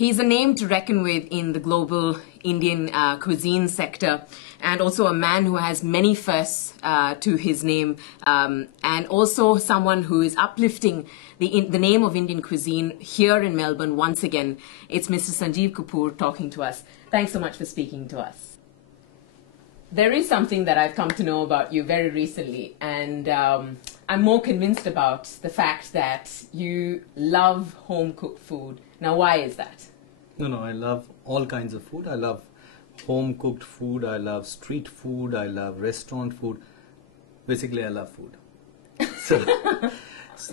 He's a name to reckon with in the global Indian cuisine sector, and also a man who has many firsts to his name, and also someone who is uplifting the name of Indian cuisine here in Melbourne once again. It's Mr. Sanjeev Kapoor talking to us. Thanks so much for speaking to us. There is something that I've come to know about you very recently, and I'm more convinced about the fact that you love home-cooked food. Now, why is that? No, I love all kinds of food. I love home-cooked food, I love street food, I love restaurant food. Basically, I love food.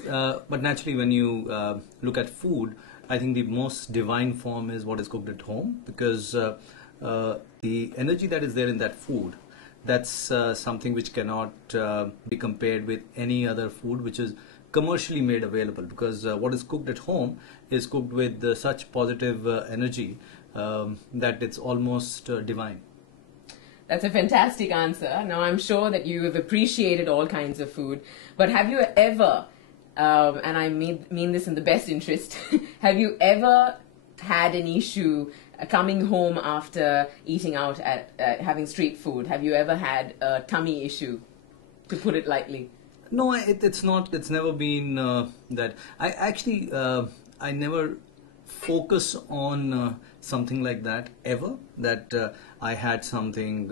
But naturally, when you look at food, I think the most divine form is what is cooked at home, because the energy that is there in that food, that's something which cannot be compared with any other food which is commercially made available, because what is cooked at home is cooked with such positive energy that it's almost divine. That's a fantastic answer. Now, I'm sure that you have appreciated all kinds of food, but have you ever, and I mean this in the best interest, have you ever had an issue coming home after eating out at having street food? Have you ever had a tummy issue, to put it lightly? No, it's not. It's never been that. I actually, I never focus on something like that ever. That I had something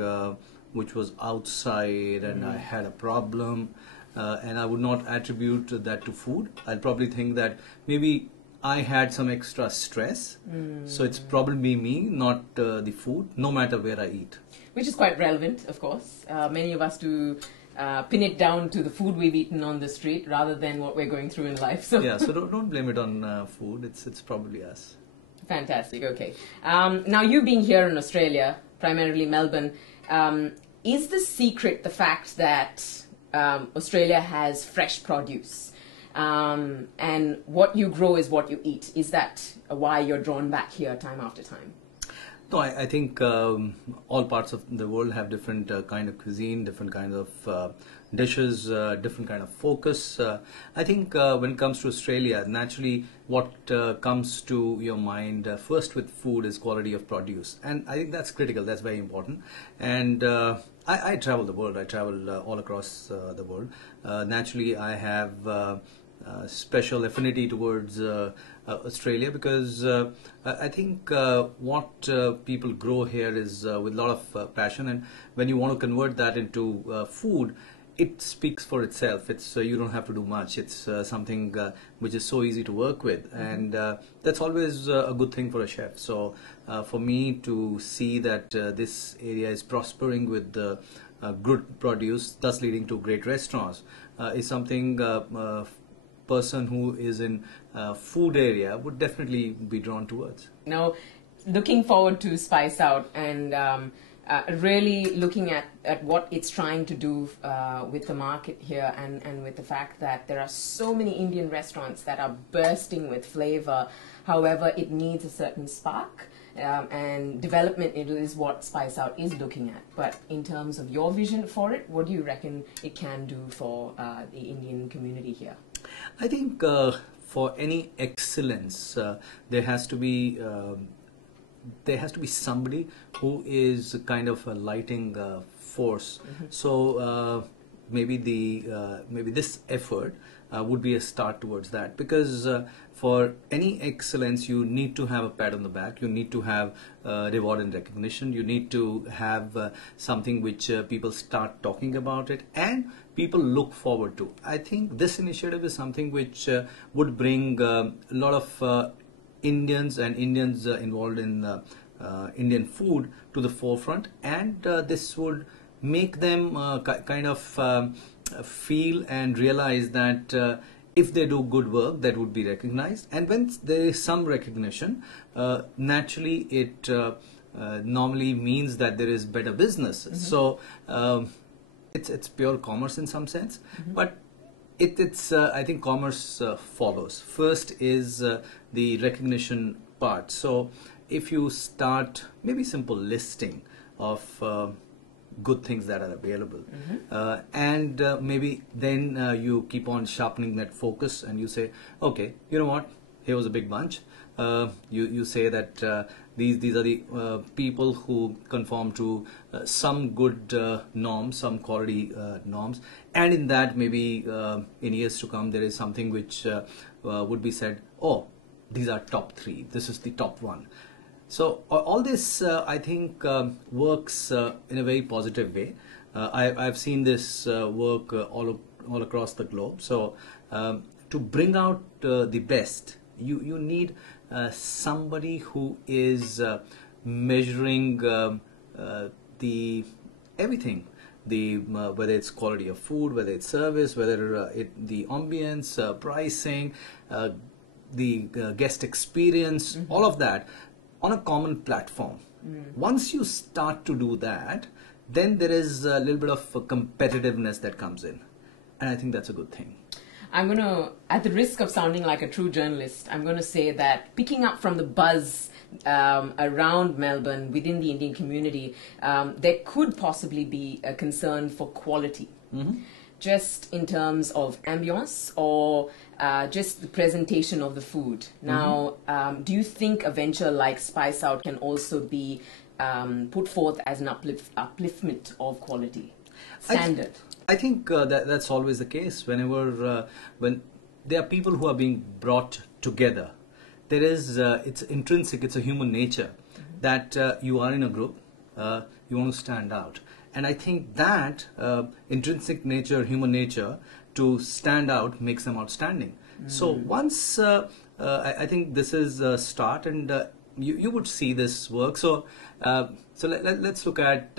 which was outside and I had a problem, and I would not attribute that to food. I'd probably think that maybe I had some extra stress, so it's probably me, not the food, no matter where I eat. Which is quite relevant, of course. Many of us do pin it down to the food we've eaten on the street rather than what we're going through in life. So yeah, so don't blame it on food. It's probably us. Fantastic. Okay. Now, you being here in Australia, primarily Melbourne, is the secret the fact that Australia has fresh produce? And what you grow is what you eat. Is that why you're drawn back here time after time? No, I think all parts of the world have different kind of cuisine, different kinds of dishes, different kind of focus. I think when it comes to Australia, naturally what comes to your mind first with food is quality of produce. And I think that's critical, that's very important. And I travel the world, I travel all across the world. Naturally, I have special affinity towards Australia, because I think what people grow here is with a lot of passion, and when you want to convert that into food, it speaks for itself. It's you don't have to do much. It's something which is so easy to work with, and that's always a good thing for a chef. So for me to see that this area is prospering with good produce, thus leading to great restaurants, is something person who is in food area would definitely be drawn towards. Now, looking forward to Spice Out and really looking at what it's trying to do with the market here, and with the fact that there are so many Indian restaurants that are bursting with flavor. However, it needs a certain spark. And development, it is what Spice Out is looking at. But in terms of your vision for it, what do you reckon it can do for the Indian community here? I think for any excellence, there has to be somebody who is kind of a lighting force. So maybe this effort would be a start towards that, because for any excellence you need to have a pat on the back, you need to have reward and recognition, you need to have something which people start talking about it and people look forward to. I think this initiative is something which would bring a lot of Indians involved in Indian food to the forefront, and this would make them kind of feel and realize that if they do good work, that would be recognized. And when there is some recognition, naturally it normally means that there is better business. So it's pure commerce in some sense, but it's I think commerce follows. First is the recognition part. So if you start maybe simple listing of good things that are available, and maybe then you keep on sharpening that focus, and you say, okay, you know what, here was a big bunch, you say that these are the people who conform to some good norms, some quality norms, and in that maybe in years to come there is something which would be said, oh, these are top three, this is the top one. So all this I think works in a very positive way. I've seen this work all across the globe. So to bring out the best, you need somebody who is measuring the everything, the whether it's quality of food, whether it's service, whether the ambience, pricing, the guest experience, all of that on a common platform. Once you start to do that, then there is a little bit of competitiveness that comes in, and I think that's a good thing. I'm going to, at the risk of sounding like a true journalist, I'm going to say that picking up from the buzz around Melbourne within the Indian community, there could possibly be a concern for quality, just in terms of ambience or just the presentation of the food. Now, do you think a venture like Spice Out can also be put forth as an upliftment of quality standard? I think that's always the case. Whenever when there are people who are being brought together, there is it's intrinsic. It's a human nature that you are in a group, you want to stand out, and I think that intrinsic nature, human nature, to stand out makes them outstanding. So once I think this is a start, and you would see this work. So let's look at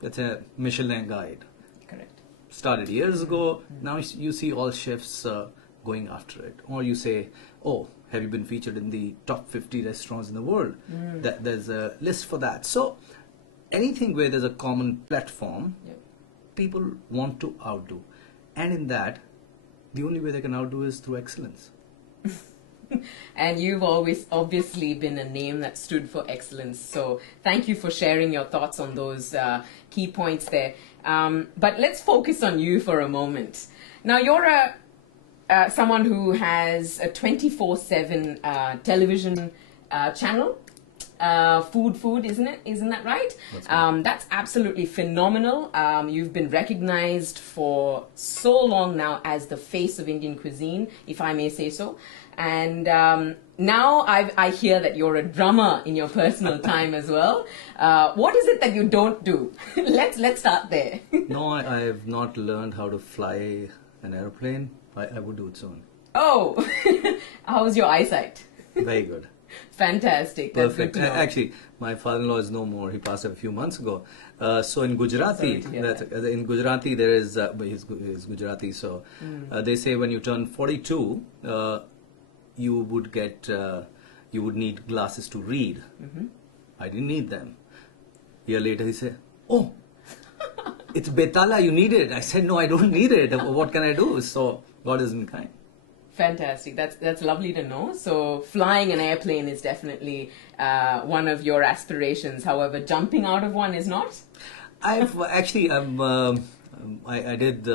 let's say Michelin guide. Correct. Started years ago. Now you see all chefs going after it. Or you say, oh, have you been featured in the top 50 restaurants in the world? There's a list for that. So anything where there's a common platform, people want to outdo. And in that, the only way they can outdo is through excellence. And you've always obviously been a name that stood for excellence. So thank you for sharing your thoughts on those key points there. But let's focus on you for a moment. Now, you're someone who has a 24/7 television channel. Food, isn't it? Isn't that right? That's absolutely phenomenal. You've been recognized for so long now as the face of Indian cuisine, if I may say so. And now I hear that you're a drummer in your personal time as well. What is it that you don't do? Let's start there. No, I have not learned how to fly an airplane. I would do it soon. Oh, how's your eyesight? Very good. Fantastic. That's Perfect. good to know. Actually, my father-in-law is no more. He passed a few months ago. So in Gujarati, in Gujarati there is he's Gujarati. So they say when you turn 42, you would get you would need glasses to read. I didn't need them. A year later, he said, "Oh, it's Betala. You need it." I said, "No, I don't need it. What can I do?" So God is in kind. Fantastic. That's lovely to know. So flying an airplane is definitely one of your aspirations. However, jumping out of one is not? I've actually, I did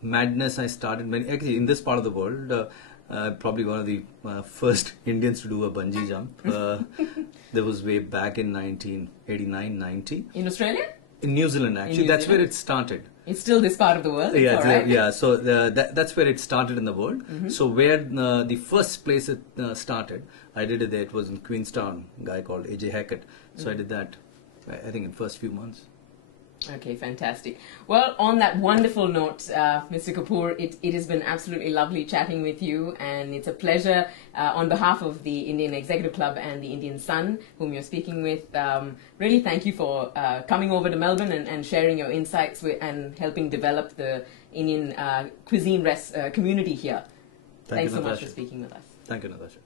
madness. I started actually in this part of the world. Probably one of the first Indians to do a bungee jump. That was way back in 1989, 90. In Australia? In New Zealand, actually. That's where it started. It's still this part of the world? Yeah, right. yeah. So that's where it started in the world. So where the first place it started, I did it there. It was in Queenstown, a guy called AJ Hackett. So I did that, I think, in the first few months. Okay, fantastic. Well, on that wonderful note, Mr. Kapoor, it has been absolutely lovely chatting with you, and it's a pleasure on behalf of the Indian Executive Club and the Indian Sun, whom you're speaking with. Really thank you for coming over to Melbourne and sharing your insights and helping develop the Indian cuisine community here. Thanks so much for speaking with us. Thank you, Natasha.